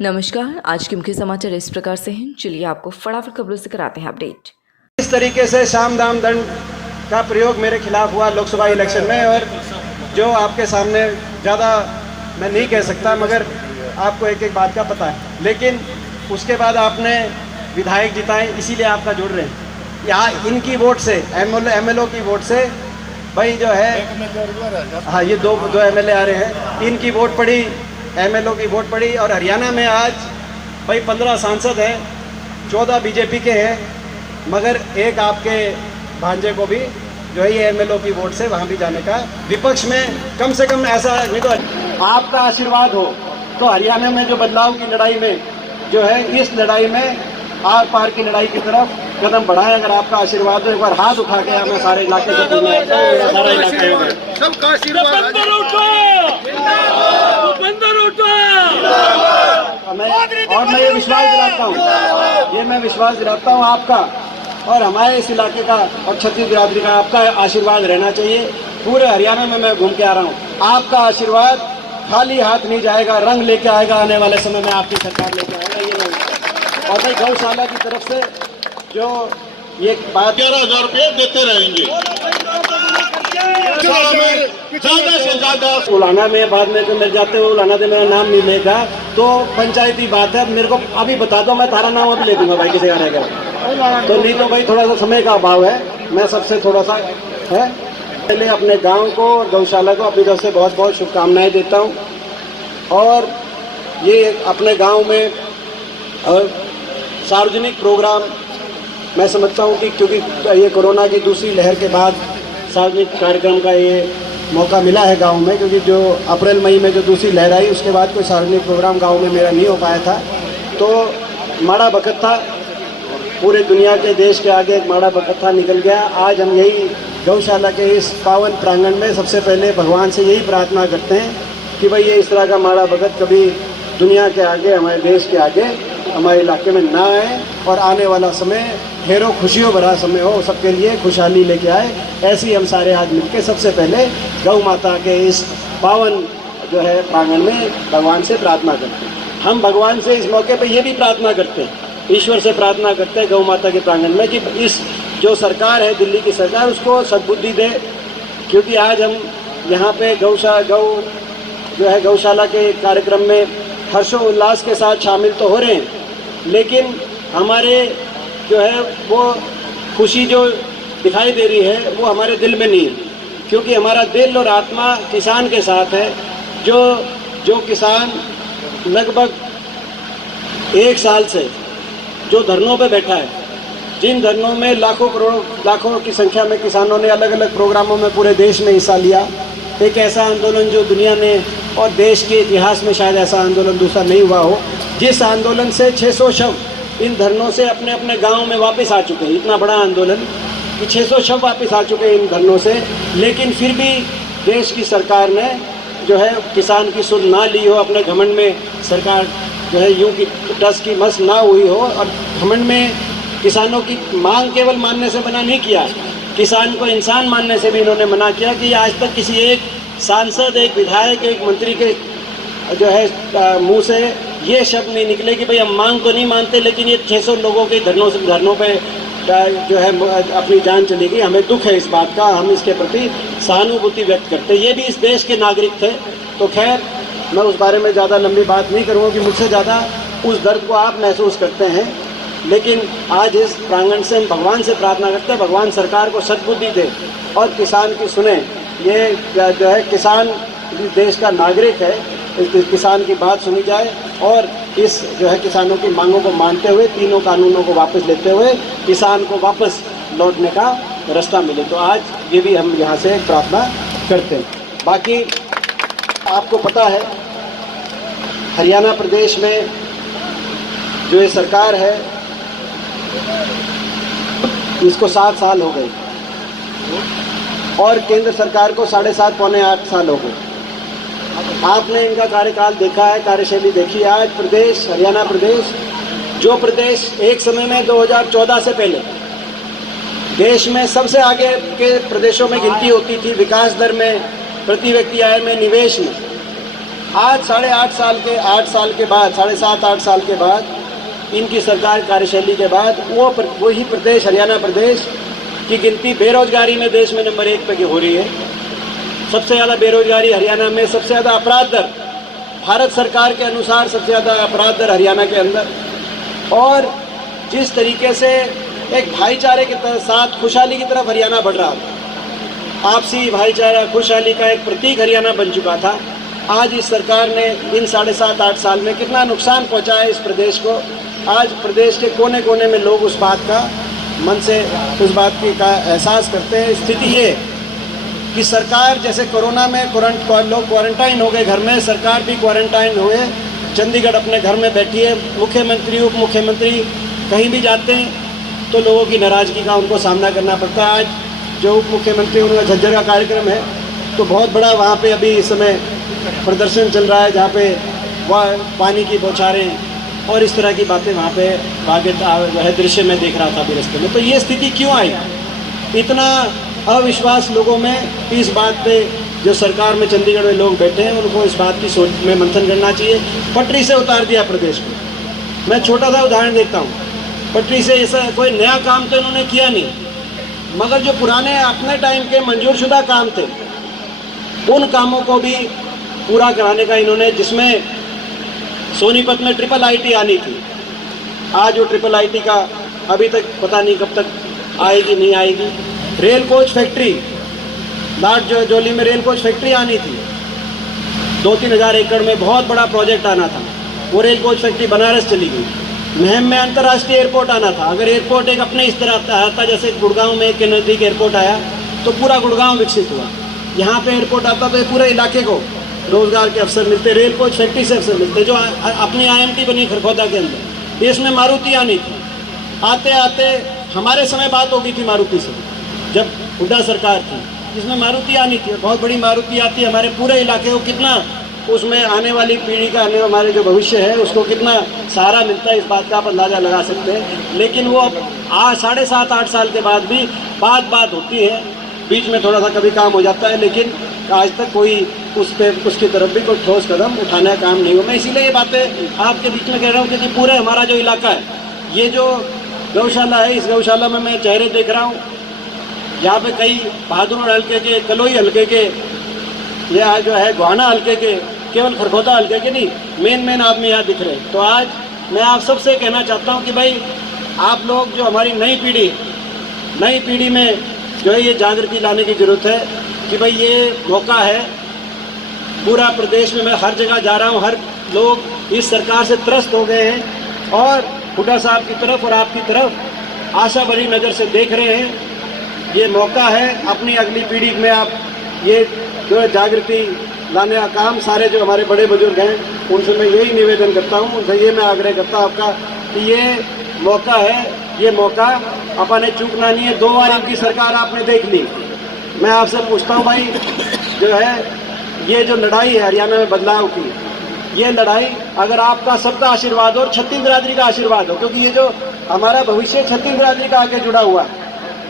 नमस्कार, आज के मुख्य समाचार इस प्रकार से हैं। चलिए आपको फटाफट खबरों से कराते हैं अपडेट। इस तरीके से साम दाम दंड का प्रयोग मेरे खिलाफ हुआ लोकसभा इलेक्शन में, और जो आपके सामने ज़्यादा मैं नहीं कह सकता, मगर आपको एक एक बात का पता है। लेकिन उसके बाद आपने विधायक जिताए, इसीलिए आपका जुड़ रहे हैं यहाँ इनकी वोट से, एमएलओ की वोट से। भाई जो है, हाँ, ये दो एमएलए आ रहे हैं, इनकी वोट पड़ी, एमएलओ की वोट पड़ी। और हरियाणा में आज भाई 15 सांसद हैं, 14 बीजेपी के हैं, मगर एक आपके भांजे को भी जो है ये एमएलओ की वोट से वहाँ भी जाने का। विपक्ष में कम से कम ऐसा नहीं तो आपका आशीर्वाद हो तो हरियाणा में जो बदलाव की लड़ाई में जो है, इस लड़ाई में आर पार की लड़ाई की तरफ कदम बढ़ाएं। अगर आपका आशीर्वाद हो, एक बार हाथ उठा के हमें सारे इलाके से सारा इलाके सबका आशीर्वाद। और मैं ये विश्वास दिलाता हूँ आपका और हमारे इस इलाके का और छत्तीस बिरादरी का आपका आशीर्वाद रहना चाहिए। पूरे हरियाणा में मैं घूम के आ रहा हूँ, आपका आशीर्वाद खाली हाथ नहीं जाएगा, रंग लेके आएगा। आने वाले समय में आपकी सरकार लेके आएगा ये नहीं। और भाई गौशाला की तरफ से जो ये बात 11,000 रुपये देते रहेंगे, ज्यादा से ज्यादा। उलाना में बाद में जो मिल जाते हो, उलाना से मेरा नाम नहीं लेगा तो पंचायती बात है। मेरे को अभी बता दो, मैं तारा नाम अभी ले दूंगा भाई, किसी का रहेगा तो। नहीं तो भाई थोड़ा सा समय का अभाव है, मैं सबसे थोड़ा सा है पहले अपने गांव को और गौशाला को अपनी तरफ से बहुत बहुत शुभकामनाएं देता हूं। और ये अपने गांव में और सार्वजनिक प्रोग्राम मैं समझता हूं कि क्योंकि ये कोरोना की दूसरी लहर के बाद सार्वजनिक कार्यक्रम का ये मौका मिला है गांव में, क्योंकि जो अप्रैल मई में जो दूसरी लहर आई उसके बाद कोई सार्वजनिक प्रोग्राम गांव में मेरा नहीं हो पाया था। तो माड़ा बखत था, पूरे दुनिया के देश के आगे एक माड़ा बखत था, निकल गया। आज हम यही गौशाला के इस पावन प्रांगण में सबसे पहले भगवान से यही प्रार्थना करते हैं कि भाई ये इस तरह का माड़ा बखत कभी दुनिया के आगे, हमारे देश के आगे, हमारे इलाके में ना आए, और आने वाला समय ढेरों खुशियों भरा समय हो, सबके लिए खुशहाली लेके आए। ऐसे ही हम सारे आज मिलकर सबसे पहले गौ माता के इस पावन जो है प्रांगण में भगवान से प्रार्थना करते हैं। हम भगवान से इस मौके पर ये भी प्रार्थना करते हैं, ईश्वर से प्रार्थना करते हैं गौ माता के प्रांगण में कि इस जो सरकार है, दिल्ली की सरकार, उसको सद्बुद्धि दे। क्योंकि आज हम यहाँ पे गौशाला के कार्यक्रम में हर्षोल्लास के साथ शामिल तो हो रहे हैं, लेकिन हमारे जो है वो खुशी जो दिखाई दे रही है वो हमारे दिल में नहीं है। क्योंकि हमारा दिल और आत्मा किसान के साथ है। जो किसान लगभग 1 साल से जो धरनों पे बैठा है, जिन धरनों में लाखों की संख्या में किसानों ने अलग अलग प्रोग्रामों में पूरे देश में हिस्सा लिया। एक ऐसा आंदोलन जो दुनिया ने और देश के इतिहास में शायद ऐसा आंदोलन दूसरा नहीं हुआ हो, जिस आंदोलन से 600 शव इन धरनों से अपने अपने गांव में वापस आ चुके हैं। इतना बड़ा आंदोलन कि 600 शव वापस आ चुके हैं इन धरनों से। लेकिन फिर भी देश की सरकार ने जो है किसान की सुध ना ली हो, अपने घमंड में सरकार जो है यूँ की टस की मस ना हुई हो, और घमंड में किसानों की मांग केवल मानने से मना नहीं किया, किसान को इंसान मानने से भी इन्होंने मना किया। कि आज तक किसी एक सांसद, एक विधायक, एक मंत्री के जो है मुंह से ये शब्द नहीं निकले कि भाई हम मांग तो नहीं मानते, लेकिन ये 600 लोगों के धरनों पे जो है अपनी जान चली गई। हमें दुख है इस बात का, हम इसके प्रति सहानुभूति व्यक्त करते हैं। ये भी इस देश के नागरिक थे। तो खैर मैं उस बारे में ज़्यादा लंबी बात नहीं करूँगा कि मुझसे ज़्यादा उस दर्द को आप महसूस करते हैं। लेकिन आज इस प्रांगण से हम भगवान से प्रार्थना करते हैं, भगवान सरकार को सद्बुद्धि दे और किसान की सुने। ये जो है किसान इस देश का नागरिक है, इस किसान की बात सुनी जाए और इस जो है किसानों की मांगों को मानते हुए, तीनों कानूनों को वापस लेते हुए किसान को वापस लौटने का रास्ता मिले। तो आज ये भी हम यहाँ से प्रार्थना करते हैं। बाकी आपको पता है हरियाणा प्रदेश में जो ये सरकार है इसको 7 साल हो गए और केंद्र सरकार को 7.5 पौने 8 साल हो गए। आपने इनका कार्यकाल देखा है, कार्यशैली देखी है। आज प्रदेश, हरियाणा प्रदेश, जो प्रदेश एक समय में 2014 से पहले देश में सबसे आगे के प्रदेशों में गिनती होती थी विकास दर में, प्रति व्यक्ति आय में, निवेश में, आज 8.5 साल के बाद 7.5-8 साल के बाद इनकी सरकार कार्यशैली के बाद वही प्रदेश, हरियाणा प्रदेश की गिनती बेरोजगारी में देश में नंबर 1 पे की हो रही है। सबसे ज़्यादा बेरोजगारी हरियाणा में, सबसे ज़्यादा अपराध दर भारत सरकार के अनुसार सबसे ज़्यादा अपराध दर हरियाणा के अंदर। और जिस तरीके से एक भाईचारे के साथ खुशहाली की तरफ हरियाणा बढ़ रहा था, आपसी भाईचारा खुशहाली का एक प्रतीक हरियाणा बन चुका था, आज इस सरकार ने इन 7.5-8 साल में कितना नुकसान पहुंचाया इस प्रदेश को। आज प्रदेश के कोने कोने में लोग उस बात का मन से उस बात की का एहसास करते हैं। स्थिति ये कि सरकार जैसे कोरोना में लोग क्वारंटाइन हो गए घर में, सरकार भी क्वारंटाइन हुए, चंडीगढ़ अपने घर में बैठी है। मुख्यमंत्री, उप मुख्यमंत्री कहीं भी जाते हैं तो लोगों की नाराज़गी का उनको सामना करना पड़ता है। आज जो उप मुख्यमंत्री उनका झज्जर का कार्यक्रम है तो बहुत बड़ा वहाँ पे अभी इस समय प्रदर्शन चल रहा है, जहाँ पे वह पानी की बौछारें और इस तरह की बातें वहाँ पे आगे जो है दृश्य में देख रहा था अभी रास्ते में। तो ये स्थिति क्यों आई? इतना अविश्वास लोगों में इस बात पे जो सरकार में चंडीगढ़ में लोग बैठे हैं उनको इस बात की सोच में मंथन करना चाहिए। पटरी से उतार दिया प्रदेश को। मैं छोटा सा उदाहरण देता हूँ, पटरी से ऐसा कोई नया काम तो इन्होंने किया नहीं, मगर जो पुराने अपने टाइम के मंजूरशुदा काम थे उन कामों को भी पूरा कराने का इन्होंने, जिसमें सोनीपत में IIIT आनी थी, आज वो IIIT का अभी तक पता नहीं कब तक आएगी नहीं आएगी। रेल कोच फैक्ट्री लाट जोली में रेल कोच फैक्ट्री आनी थी, 2-3 हज़ार एकड़ में बहुत बड़ा प्रोजेक्ट आना था, वो रेल कोच फैक्ट्री बनारस चली गई। महम में अंतर्राष्ट्रीय एयरपोर्ट आना था, अगर एयरपोर्ट एक अपने इस तरह आता जैसे गुड़गांव में के नज़दीक एयरपोर्ट आया तो पूरा गुड़गांव विकसित हुआ। यहाँ पे एयरपोर्ट आता तो पूरे इलाके को रोजगार के अवसर मिलते, रेल कोच फैक्ट्री से अवसर मिलते, जो अपनी IMT बनी खरखौदा के अंदर। इसमें मारुति आनी थी, आते आते हमारे समय बात हो गई थी मारुति से, जब हुड्डा सरकार थी, जिसमें मारुति आनी थी, बहुत बड़ी मारुति आती है, हमारे पूरे इलाके को कितना उसमें आने वाली पीढ़ी का, आने हमारे जो भविष्य है उसको कितना सहारा मिलता है, इस बात का आप अंदाज़ा लगा सकते हैं। लेकिन वो आज 7.5-8 साल के बाद भी बात होती है, बीच में थोड़ा सा कभी काम हो जाता है, लेकिन आज तक कोई उसकी तरफ भी कोई ठोस कदम उठाने का काम नहीं हुआ। मैं इसीलिए ये बातें आपके बीच में कह रहा हूँ कि पूरे हमारा जो इलाका है, ये जो गौशाला है, इस गौशाला में मैं चेहरे देख रहा हूँ, यहाँ पे कई बहादुर हल्के के, कलोई हल्के के, या जो है गोहाना हल्के के, केवल खरखौदा हल्के के नहीं, मेन आदमी यहाँ दिख रहे हैं। तो आज मैं आप सबसे कहना चाहता हूँ कि भाई आप लोग जो हमारी नई पीढ़ी में जो है ये जागृति लाने की ज़रूरत है कि भाई ये मौका है। पूरा प्रदेश में मैं हर जगह जा रहा हूँ, हर लोग इस सरकार से त्रस्त हो गए हैं और हुड्डा साहब की तरफ और आपकी तरफ आशा भरी नज़र से देख रहे हैं। ये मौका है, अपनी अगली पीढ़ी में आप ये जो है जागृति लाने का काम, सारे जो हमारे बड़े बुजुर्ग हैं उनसे मैं यही निवेदन करता हूँ, उनसे ये मैं आग्रह करता हूँ आपका कि ये मौका है, ये मौका अपन ने चूकना नहीं है। 2 बार इनकी सरकार आपने देख ली। मैं आपसे पूछता हूँ भाई, जो है ये जो लड़ाई है हरियाणा में बदलाव की, ये लड़ाई अगर आपका सबका आशीर्वाद हो और छत्तीस बिरादरी का आशीर्वाद हो, क्योंकि ये जो हमारा भविष्य छत्तीस बिरादरी का आगे जुड़ा हुआ है,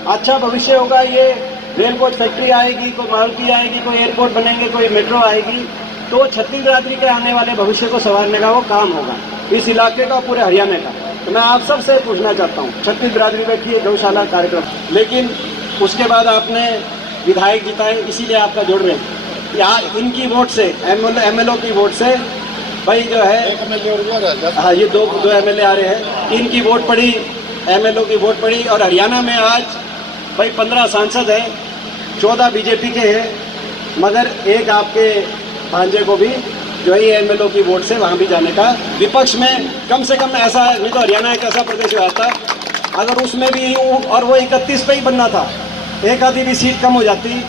अच्छा भविष्य होगा। ये रेल कोच फैक्ट्री आएगी, कोई मारुति आएगी, कोई एयरपोर्ट बनेंगे, कोई मेट्रो आएगी, तो छत्तीस बिरादरी के आने वाले भविष्य को संवारने का वो काम होगा, इस इलाके का, पूरे हरियाणा का। तो मैं आप सबसे पूछना चाहता हूँ, छत्तीस बिरादरी बैठी है गौशाला कार्यक्रम, लेकिन उसके बाद आपने विधायक जिताए, इसीलिए आपका जोड़ रहे हैं। यहाँ इनकी वोट से, MLO की वोट से भाई जो है, हाँ ये दो MLA आ रहे हैं, इनकी वोट पड़ी, MLO की वोट पड़ी। और हरियाणा में आज भाई 15 सांसद हैं, 14 बीजेपी के हैं, मगर एक आपके भांजे को भी जो है ये MLO की वोट से वहाँ भी जाने का, विपक्ष में कम से कम ऐसा नहीं तो हरियाणा एक ऐसा प्रदेश हुआ था, अगर उसमें भी और वो 31 पे ही बनना था, एक आधी भी सीट कम हो जाती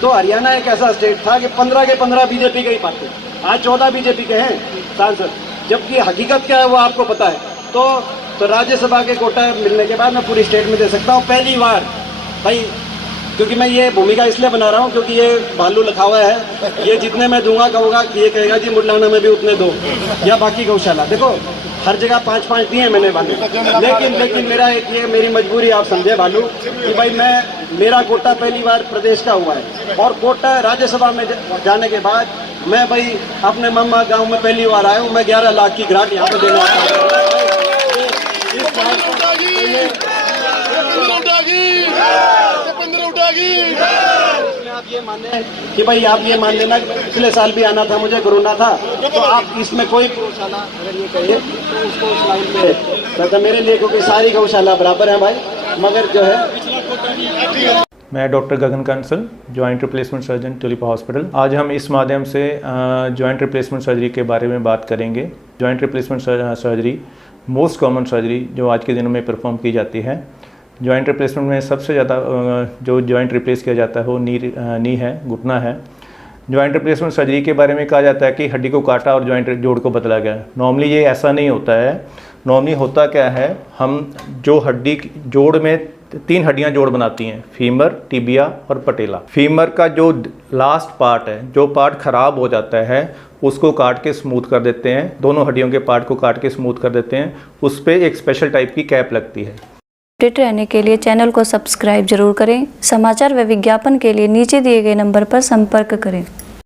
तो हरियाणा एक ऐसा स्टेट था कि 15 के 15 बीजेपी के ही पाते। आज 14 बीजेपी के हैं सांसद, जबकि हकीकत क्या है वो आपको पता है। तो राज्यसभा के कोटा मिलने के बाद मैं पूरी स्टेट में दे सकता हूँ पहली बार भाई, क्योंकि मैं ये भूमिका इसलिए बना रहा हूँ क्योंकि ये भालू लिखा हुआ है, ये जितने मैं दूंगा कहूँगा कि ये कहेगा जी मुडलाना में भी उतने दो, या बाकी गौशाला, देखो हर जगह 5-5 दिए मैंने भालू, लेकिन मेरा एक ये मेरी मजबूरी आप समझे भालू कि भाई मेरा कोटा पहली बार प्रदेश का हुआ है, और कोटा राज्यसभा में जाने के बाद मैं भाई अपने मामा गांव में पहली बार आया हूँ, मैं 11 लाख की ग्रांट यहाँ पे देना चाहता हूँ। आप ये माने कि भाई आप ये मान लेना पिछले साल भी आना था मुझे, कोरोना था, तो आप इसमें कोई गौशाला अगर ये कहिए तो उसको उस लाइन पे कहता मेरे लिए, क्योंकि सारी गौशाला बराबर है भाई, मगर जो है। मैं doctor Gagan Kansal, joint replacement surgeon Tulipa hospital. आज हम इस माध्यम से जॉइंट रिप्लेसमेंट सर्जरी के बारे में बात करेंगे। Joint replacement surgery most common surgery जो आज के दिनों में परफॉर्म की जाती है। जॉइंट रिप्लेसमेंट में सबसे ज़्यादा जो जॉइंट रिप्लेस किया जाता है वो नी है, घुटना है। जॉइंट रिप्लेसमेंट सर्जरी के बारे में कहा जाता है कि हड्डी को काटा और जॉइंट जोड़ को बदला गया। नॉर्मली ये ऐसा नहीं होता है। नॉर्मली होता क्या है, हम जो हड्डी जोड़ में 3 हड्डियां जोड़ बनाती हैं, फीमर, टिबिया और पटेला। फीमर का जो लास्ट पार्ट है, जो पार्ट ख़राब हो जाता है, उसको काट के स्मूथ कर देते हैं। दोनों हड्डियों के पार्ट को काट के स्मूथ कर देते हैं। उस पर एक स्पेशल टाइप की कैप लगती है। अपडेट रहने के लिए चैनल को सब्सक्राइब जरूर करें। समाचार व विज्ञापन के लिए नीचे दिए गए नंबर पर संपर्क करें।